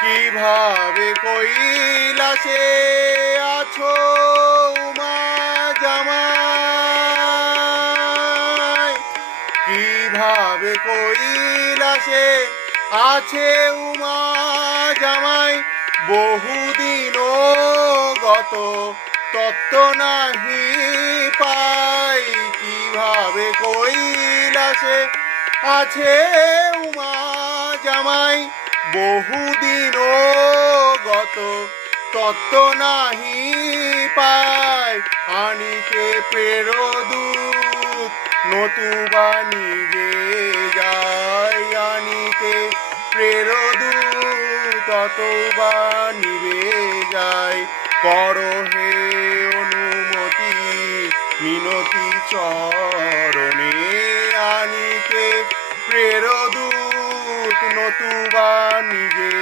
কিভাবে কৈলাসে আছো উমা জামাই, কিভাবে কৈলাসে আছে উমা জামাই, বহুদিন গত তত্ত্ব নাহি পাই। কিভাবে কৈলাসে আছে উমা জামাই, বহুদিন গত তত্ত্ব নাহি পায়। আনিতে প্রেরদূত নতুবা নিজে যায়, আনিতে প্রেরদূত অতবা নিবে যায়। করো হে অনুমতি মিনতি চরণে, আনিতে প্রেরদূত নতুবা নিজে